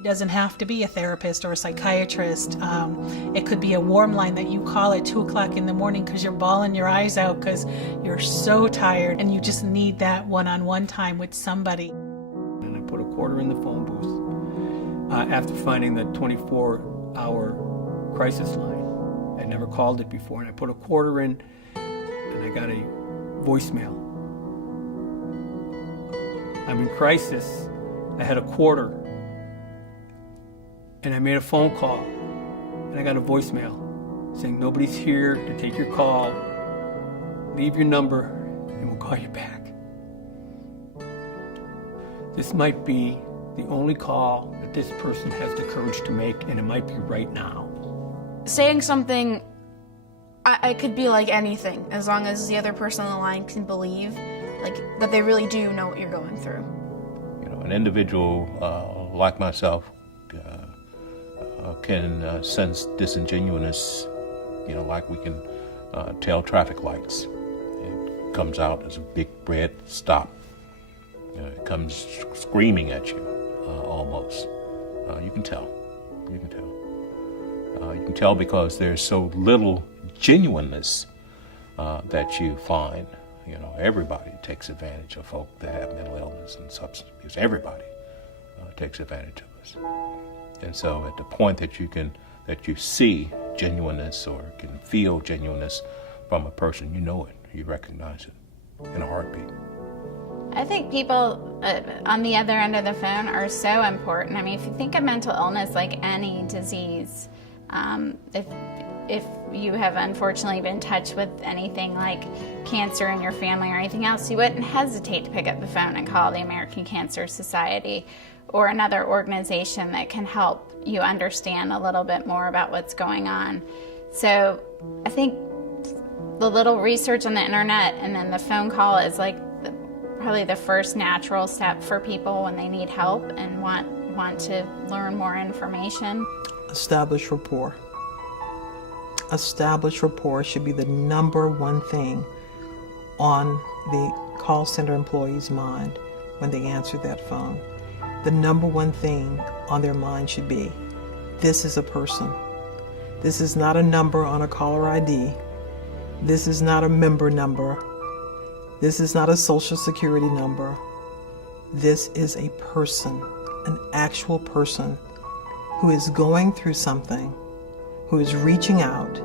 It doesn't have to be a therapist or a psychiatrist. It could be a warm line that you call at 2 o'clock in the morning because you're bawling your eyes out because you're so tired and you just need that one-on-one time with somebody. And I put a quarter in the phone booth after finding the 24-hour crisis line. I never called it before, and I put a quarter in and I got a voicemail. I'm in crisis. I had a quarter. And I made a phone call, and I got a voicemail saying nobody's here to take your call. Leave your number, and we'll call you back. This might be the only call that this person has the courage to make, and it might be right now. Saying something, I could be like anything, as long as the other person on the line can believe that they really do know what you're going through. You know, an individual like myself can sense disingenuousness, you know, like we can tell traffic lights. It comes out as a big red stop. It comes screaming at you, almost. You can tell. You can tell. You can tell because there's so little genuineness that you find. You know, everybody takes advantage of folk that have mental illness and substance abuse. Everybody takes advantage of us. And so at the point that you see genuineness or can feel genuineness from a person, you know it, you recognize it in a heartbeat. I think people on the other end of the phone are so important. I mean, if you think of mental illness like any disease, if you have unfortunately been touched with anything like cancer in your family or anything else, you wouldn't hesitate to pick up the phone and call the American Cancer Society or another organization that can help you understand a little bit more about what's going on. So I think the little research on the internet and then the phone call is like probably the first natural step for people when they need help and want to learn more information. Establish rapport. Establish rapport should be the number one thing on the call center employee's mind when they answer that phone. The number one thing on their mind should be, this is a person. This is not a number on a caller ID. This is not a member number. This is not a social security number. This is a person, an actual person who is going through something, who is reaching out,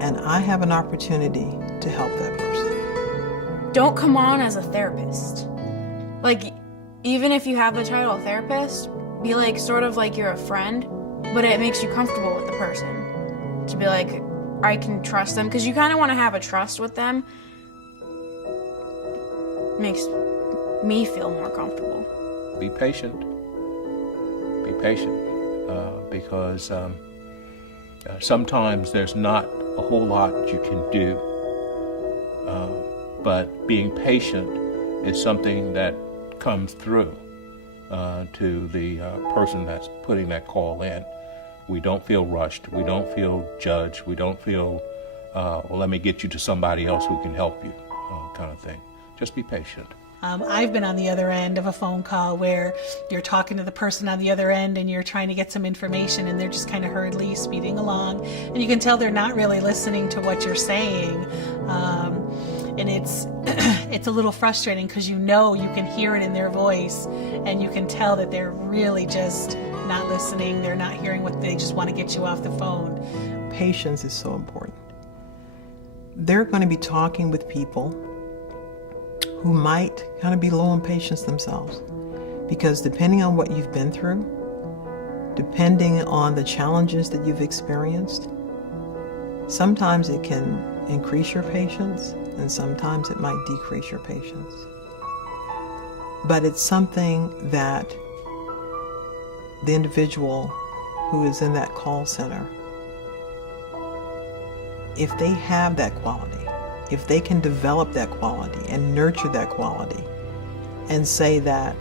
and I have an opportunity to help that person. Don't come on as a therapist. Like, even if you have the title therapist, be like sort of like you're a friend, but it makes you comfortable with the person. To be like, I can trust them, because you kind of want to have a trust with them. Makes me feel more comfortable. Be patient. Be patient, because sometimes there's not a whole lot you can do, but being patient is something that comes through to the person that's putting that call in. We don't feel rushed. We don't feel judged. We don't feel, well, let me get you to somebody else who can help you, kind of thing. Just be patient. I've been on the other end of a phone call where you're talking to the person on the other end and you're trying to get some information and they're just kind of hurriedly speeding along. And you can tell they're not really listening to what you're saying. And it's a little frustrating because you know you can hear it in their voice and you can tell that they're really just not listening. They're not hearing what they just want to get you off the phone. Patience is so important. They're going to be talking with people who might kind of be low on patience themselves, because depending on what you've been through, depending on the challenges that you've experienced, sometimes it can increase your patience and sometimes it might decrease your patience. But it's something that the individual who is in that call center, if they have that quality, if they can develop that quality and nurture that quality and say that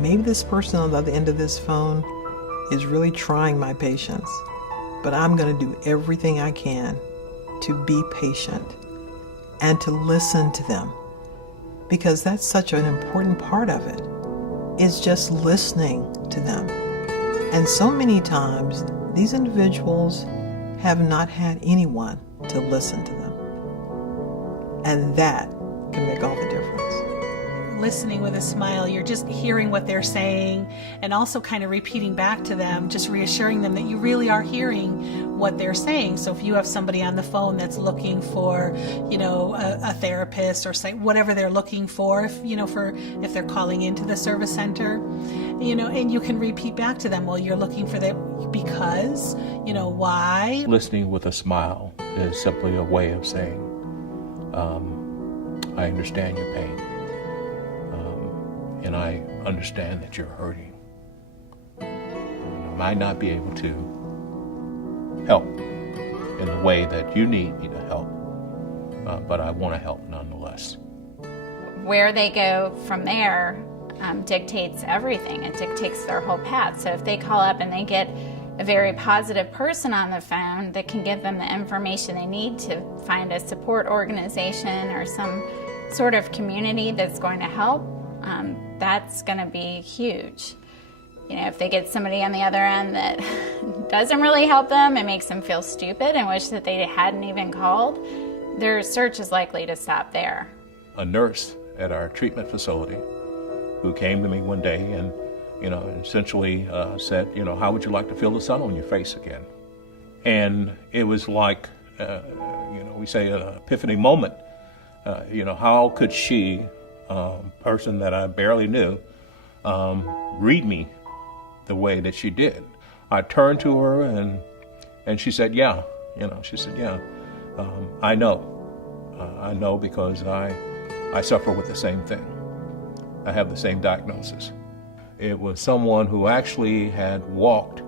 maybe this person on the other end of this phone is really trying my patience, but I'm going to do everything I can to be patient and to listen to them, because that's such an important part of it, is just listening to them. And so many times, these individuals have not had anyone to listen to them. And that can make all the difference. Listening with a smile, you're just hearing what they're saying and also kind of repeating back to them, just reassuring them that you really are hearing what they're saying. So if you have somebody on the phone that's looking for, a therapist or whatever they're looking for, if they're calling into the service center, and you can repeat back to them, well, you're looking for that because, why? Listening with a smile is simply a way of saying, I understand your pain. And I understand that you're hurting. I might not be able to help in the way that you need me to help, but I want to help nonetheless. Where they go from there dictates everything. It dictates their whole path. So if they call up and they get a very positive person on the phone that can give them the information they need to find a support organization or some sort of community that's going to help, that's going to be huge. If they get somebody on the other end that doesn't really help them and makes them feel stupid and wish that they hadn't even called, their search is likely to stop there. A nurse at our treatment facility who came to me one day and, essentially said, how would you like to feel the sun on your face again? And it was like, we say an epiphany moment. How could she, person that I barely knew, read me the way that she did? I turned to her and she said, yeah, I know. I know because I suffer with the same thing. I have the same diagnosis. It was someone who actually had walked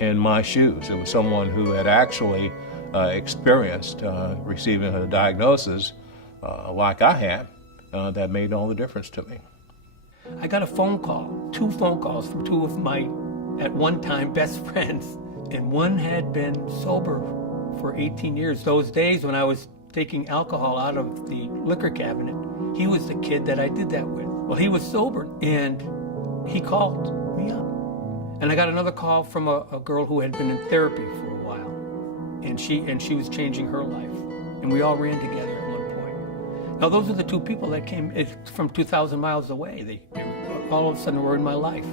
in my shoes. It was someone who had actually experienced receiving a diagnosis like I had that made all the difference to me. I got a phone call, 2 phone calls from 2 of my, at one time, best friends. And one had been sober for 18 years. Those days when I was taking alcohol out of the liquor cabinet, he was the kid that I did that with. Well, he was sober, and he called me up. And I got another call from a girl who had been in therapy for a while. And she was changing her life. And we all ran together at one point. Now, those are the 2 people that came from 2,000 miles away. They all of a sudden were in my life.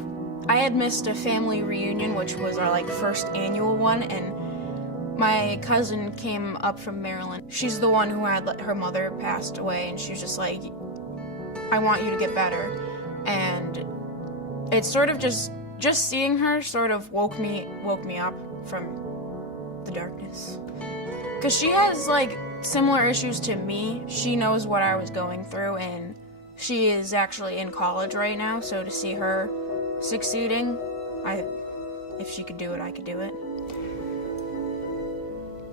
I had missed a family reunion, which was our first annual one, and my cousin came up from Maryland. She's the one who had her mother passed away, and she was just like, I want you to get better. And it's sort of just seeing her sort of woke me up from the darkness. Because she has similar issues to me. She knows what I was going through, and she is actually in college right now, so to see her succeeding, if she could do it, I could do it.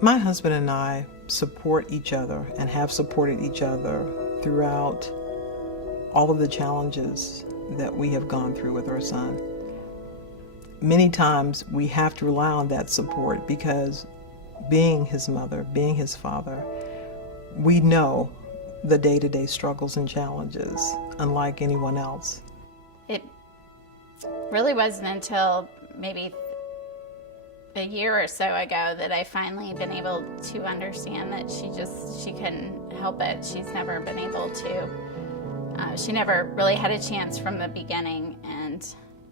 My husband and I support each other and have supported each other throughout all of the challenges that we have gone through with our son. Many times we have to rely on that support because being his mother, being his father, we know the day-to-day struggles and challenges unlike anyone else. It really wasn't until maybe a year or so ago that I finally been able to understand that she couldn't help it. She's never been able to. She never really had a chance from the beginning, and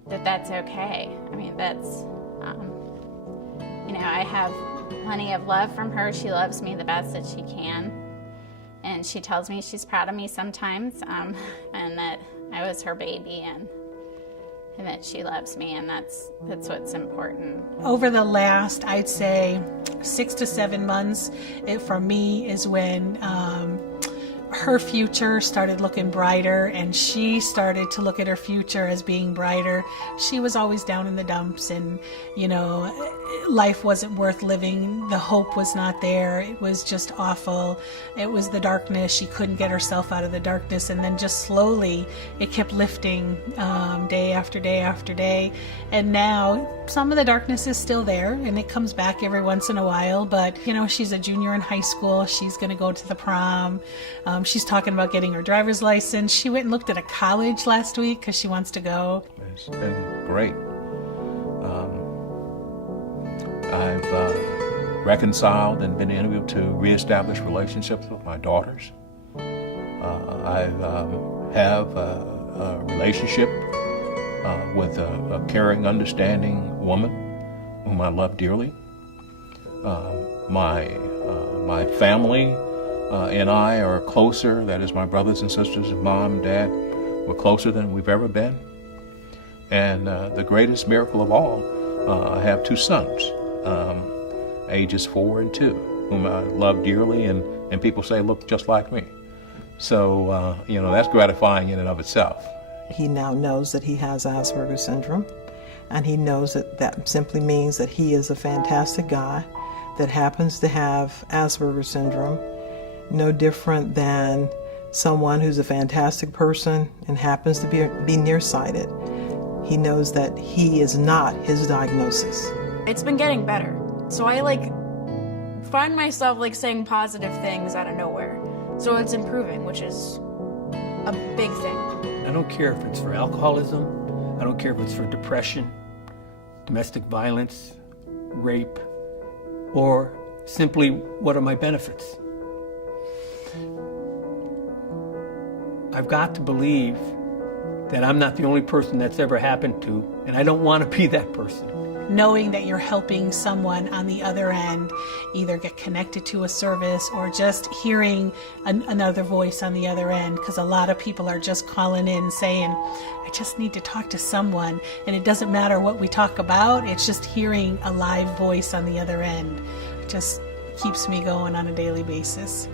that's okay. I mean, that's, I have plenty of love from her. She loves me the best that she can. And she tells me she's proud of me sometimes, and that I was her baby, and that she loves me, and that's what's important. Over the last, I'd say, 6 to 7 months, for me is when her future started looking brighter, and she started to look at her future as being brighter. She was always down in the dumps, and life wasn't worth living. The hope was not there. It was just awful. It was the darkness. She couldn't get herself out of the darkness, and then just slowly it kept lifting day after day after day. And now some of the darkness is still there, and it comes back every once in a while, but she's a junior in high school. She's going to go to the prom. She's talking about getting her driver's license. She went and looked at a college last week because she wants to go. It's been great. reconciled and been able to reestablish relationships with my daughters. I have a relationship with a caring, understanding woman whom I love dearly. My family and I are closer. That is, my brothers and sisters, mom and dad, we're closer than we've ever been. And the greatest miracle of all, I have 2 sons, ages 4 and 2, whom I love dearly, and people say look just like me. So, that's gratifying in and of itself. He now knows that he has Asperger's syndrome, and he knows that simply means that he is a fantastic guy that happens to have Asperger's syndrome, no different than someone who's a fantastic person and happens to be nearsighted. He knows that he is not his diagnosis. It's been getting better. So I find myself saying positive things out of nowhere. So it's improving, which is a big thing. I don't care if it's for alcoholism, I don't care if it's for depression, domestic violence, rape, or simply what are my benefits. I've got to believe that I'm not the only person that's ever happened to, and I don't want to be that person. Knowing that you're helping someone on the other end either get connected to a service or just hearing another voice on the other end, because a lot of people are just calling in saying, I just need to talk to someone, and it doesn't matter what we talk about, it's just hearing a live voice on the other end. It just keeps me going on a daily basis.